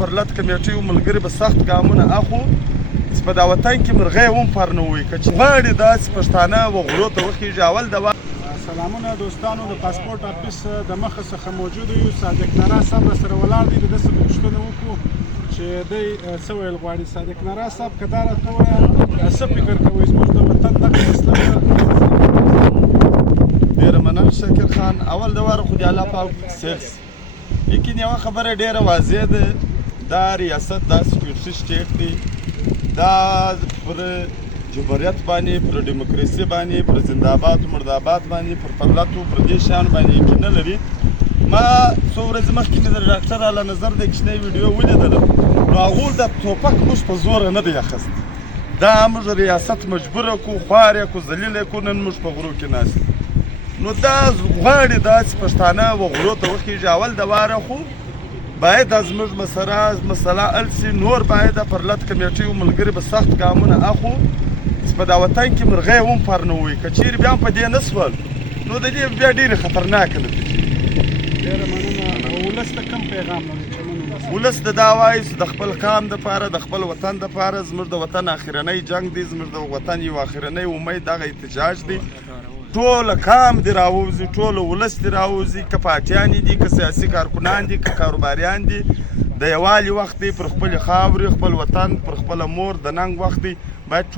پرلط کمیټیو ملګري به سخت ګامونه اخلو چې په دا وطن کې مرغۍ هم پر نه وي که چې غواړي داسې پښتانه وغرو ته وخېږي اول د سلامونه دوستانو د پاسپورت افیس د مخه څخه موجود یو صادق نارا صاحب سره ولاړ دی د ده څخه پوښتنه وکړو چې دی څه ویل غواړي. صادق نارا صاحب که دا راته ووایه څه فکر کوئ زموږ د وطن دغه مسله ډېره مننه شکر خان. اول د واره خو د الله پاک سیل لیکن یوه خبره ډېره واضح ده دا ریاست دا سکیورټي سټیټ دی دا پر جمهوریت باندې پر ډیموکراسي باندې پر زنده‌باد مرده‌باد باندې پر پرلطو پر دې شیانو باندې یقین نه لري. ما څو ورځې مخکې مې د ډاکټر اعلی نظر د کوچنۍ ویډیو ولیدله نو هغو د ټوپک موږ په زوره نه دی اخیست دا موږ ریاست مجبوره کړو خوار یې کړو ذلیل یې کړو نن موږ په غرو کې ناست نو دا غواړي داسې پښتانه وغرو ته وخېږي. اول د واره خو باید از زموږ مسله حل سي نور باید د پرلط کمیټیو ملګري به سخت ګامونه اخلو چې په دا وطن کې مرغۍ هم پر نه وي که چیرې بیا هم په دې نه سول نو د دې بیا ډېرې خطرناکه نتیجې. ډېره مننه. ولس ته کوم پیغام لري؟ ولس د دا وایي چې د خپل قام دپاره د خپل وطن دپاره زموږ د وطن اخرنی جنګ دی زموږ د وطن یو اخرنی امید دغه احتجاج دی. ټول قام دې راوځي ټول ولس دې راوځي که پارټیان دي که سیاسي کارکنان دي که کاروباریان دي د یووالي وخت دی پر خپلې خاورې خپل وطن پر خپله مور د ننګ وخت دی باید